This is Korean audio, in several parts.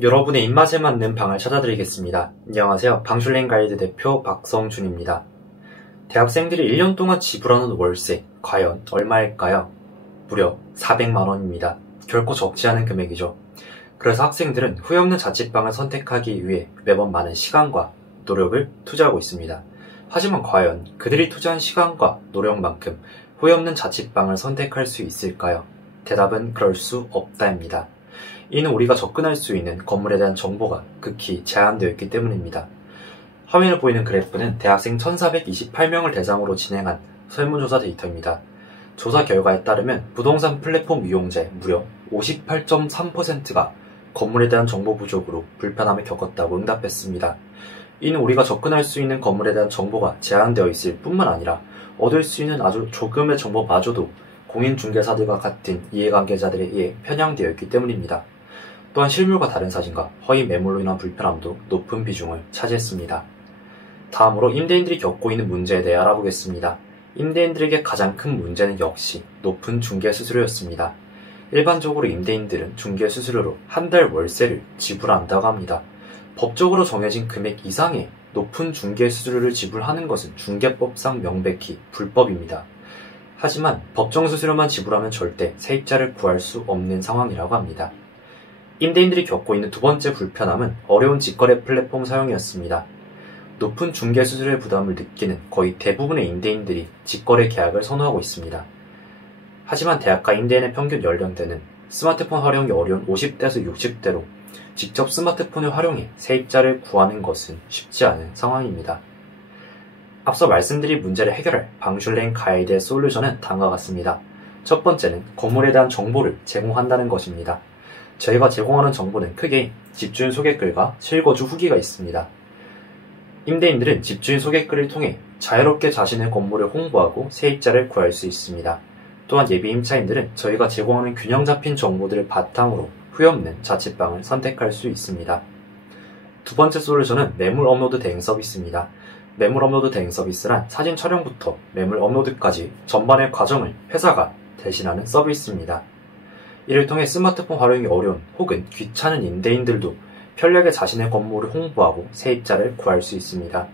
여러분의 입맛에 맞는 방을 찾아드리겠습니다. 안녕하세요. 방슐랭 가이드 대표 박성준입니다. 대학생들이 1년 동안 지불하는 월세, 과연 얼마일까요? 무려 400만원입니다. 결코 적지 않은 금액이죠. 그래서 학생들은 후회 없는 자취방을 선택하기 위해 매번 많은 시간과 노력을 투자하고 있습니다. 하지만 과연 그들이 투자한 시간과 노력만큼 후회 없는 자취방을 선택할 수 있을까요? 대답은 그럴 수 없다입니다. 이는 우리가 접근할 수 있는 건물에 대한 정보가 극히 제한되어 있기 때문입니다. 화면에 보이는 그래프는 대학생 1428명을 대상으로 진행한 설문조사 데이터입니다. 조사 결과에 따르면 부동산 플랫폼 이용자의 무려 58.3%가 건물에 대한 정보 부족으로 불편함을 겪었다고 응답했습니다. 이는 우리가 접근할 수 있는 건물에 대한 정보가 제한되어 있을 뿐만 아니라 얻을 수 있는 아주 조금의 정보마저도 공인중개사들과 같은 이해관계자들에 의해 편향되어 있기 때문입니다. 또한 실물과 다른 사진과 허위 매물로 인한 불편함도 높은 비중을 차지했습니다. 다음으로 임대인들이 겪고 있는 문제에 대해 알아보겠습니다. 임대인들에게 가장 큰 문제는 역시 높은 중개수수료였습니다. 일반적으로 임대인들은 중개수수료로 한 달 월세를 지불한다고 합니다. 법적으로 정해진 금액 이상의 높은 중개수수료를 지불하는 것은 중개법상 명백히 불법입니다. 하지만 법정수수료만 지불하면 절대 세입자를 구할 수 없는 상황이라고 합니다. 임대인들이 겪고 있는 두 번째 불편함은 어려운 직거래 플랫폼 사용이었습니다. 높은 중개수수료의 부담을 느끼는 거의 대부분의 임대인들이 직거래 계약을 선호하고 있습니다. 하지만 대학가 임대인의 평균 연령대는 스마트폰 활용이 어려운 50대에서 60대로 직접 스마트폰을 활용해 세입자를 구하는 것은 쉽지 않은 상황입니다. 앞서 말씀드린 문제를 해결할 방슐랭 가이드의 솔루션은 다음과 같습니다. 첫 번째는 건물에 대한 정보를 제공한다는 것입니다. 저희가 제공하는 정보는 크게 집주인 소개글과 실거주 후기가 있습니다. 임대인들은 집주인 소개글을 통해 자유롭게 자신의 건물을 홍보하고 세입자를 구할 수 있습니다. 또한 예비 임차인들은 저희가 제공하는 균형 잡힌 정보들을 바탕으로 후회 없는 자취방을 선택할 수 있습니다. 두 번째 솔루션은 매물 업로드 대행 서비스입니다. 매물 업로드 대행 서비스란 사진 촬영부터 매물 업로드까지 전반의 과정을 회사가 대신하는 서비스입니다. 이를 통해 스마트폰 활용이 어려운 혹은 귀찮은 임대인들도 편리하게 자신의 건물을 홍보하고 세입자를 구할 수 있습니다.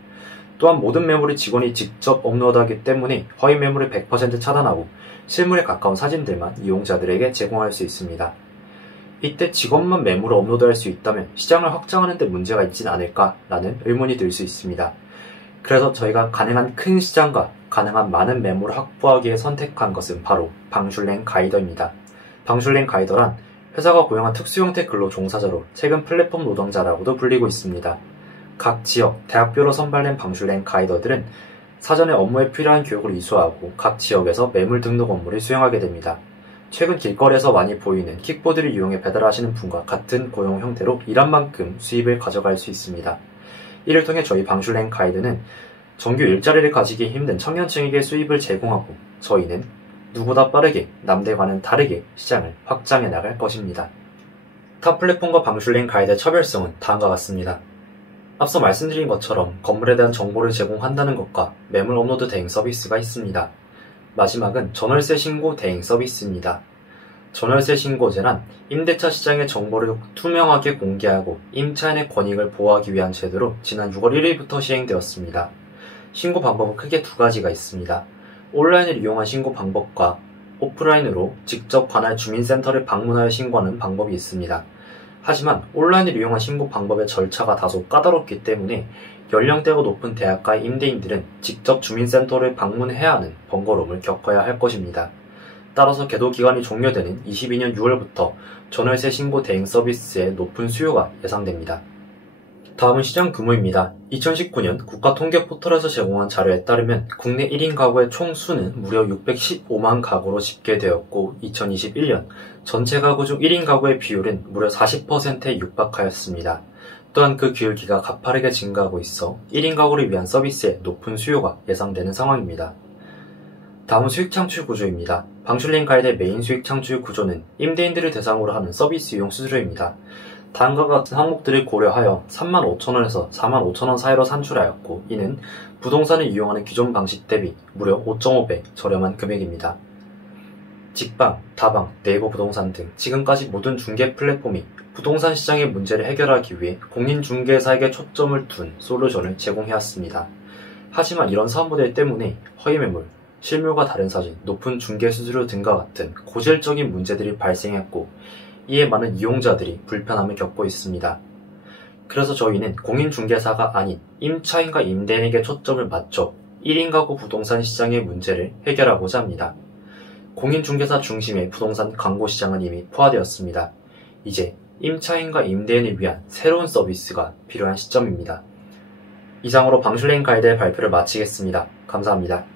또한 모든 매물을 직원이 직접 업로드하기 때문에 허위 매물을 100% 차단하고 실물에 가까운 사진들만 이용자들에게 제공할 수 있습니다. 이때 직원만 매물을 업로드할 수 있다면 시장을 확장하는 데 문제가 있진 않을까라는 의문이 들 수 있습니다. 그래서 저희가 가능한 큰 시장과 가능한 많은 매물을 확보하기 위해 선택한 것은 바로 방슐랭 가이더입니다. 방슐랭 가이더란 회사가 고용한 특수형태 근로 종사자로 최근 플랫폼 노동자라고도 불리고 있습니다. 각 지역, 대학별로 선발된 방슐랭 가이더들은 사전에 업무에 필요한 교육을 이수하고 각 지역에서 매물 등록 업무를 수행하게 됩니다. 최근 길거리에서 많이 보이는 킥보드를 이용해 배달하시는 분과 같은 고용 형태로 일한 만큼 수입을 가져갈 수 있습니다. 이를 통해 저희 방슐랭 가이드는 정규 일자리를 가지기 힘든 청년층에게 수입을 제공하고 저희는 누구보다 빠르게 남들과는 다르게 시장을 확장해 나갈 것입니다. 타 플랫폼과 방슐랭 가이드의 차별성은 다음과 같습니다. 앞서 말씀드린 것처럼 건물에 대한 정보를 제공한다는 것과 매물 업로드 대행 서비스가 있습니다. 마지막은 전월세 신고 대행 서비스입니다. 전월세 신고제란 임대차 시장의 정보를 투명하게 공개하고 임차인의 권익을 보호하기 위한 제도로 지난 6월 1일부터 시행되었습니다. 신고 방법은 크게 두 가지가 있습니다. 온라인을 이용한 신고 방법과 오프라인으로 직접 관할 주민센터를 방문하여 신고하는 방법이 있습니다. 하지만 온라인을 이용한 신고 방법의 절차가 다소 까다롭기 때문에 연령대가 높은 대학가 임대인들은 직접 주민센터를 방문해야 하는 번거로움을 겪어야 할 것입니다. 따라서 계도 기간이 종료되는 22년 6월부터 전월세 신고 대행 서비스의 높은 수요가 예상됩니다. 다음은 시장 규모입니다. 2019년 국가통계 포털에서 제공한 자료에 따르면 국내 1인 가구의 총 수는 무려 615만 가구로 집계되었고 2021년 전체 가구 중 1인 가구의 비율은 무려 40%에 육박하였습니다. 또한 그 기울기가 가파르게 증가하고 있어 1인 가구를 위한 서비스에 높은 수요가 예상되는 상황입니다. 다음은 수익 창출 구조입니다. 방슐랭 가이드의 메인 수익 창출 구조는 임대인들을 대상으로 하는 서비스 이용 수수료입니다. 다음과 같은 항목들을 고려하여 35,000원에서 45,000원 사이로 산출하였고 이는 부동산을 이용하는 기존 방식 대비 무려 5.5배 저렴한 금액입니다. 직방, 다방, 네이버 부동산 등 지금까지 모든 중개 플랫폼이 부동산 시장의 문제를 해결하기 위해 공인중개사에게 초점을 둔 솔루션을 제공해왔습니다. 하지만 이런 사업 모델 때문에 허위매물, 실물과 다른 사진, 높은 중개 수수료 등과 같은 고질적인 문제들이 발생했고 이에 많은 이용자들이 불편함을 겪고 있습니다. 그래서 저희는 공인중개사가 아닌 임차인과 임대인에게 초점을 맞춰 1인 가구 부동산 시장의 문제를 해결하고자 합니다. 공인중개사 중심의 부동산 광고 시장은 이미 포화되었습니다. 이제 임차인과 임대인을 위한 새로운 서비스가 필요한 시점입니다. 이상으로 방슐랭 가이드의 발표를 마치겠습니다. 감사합니다.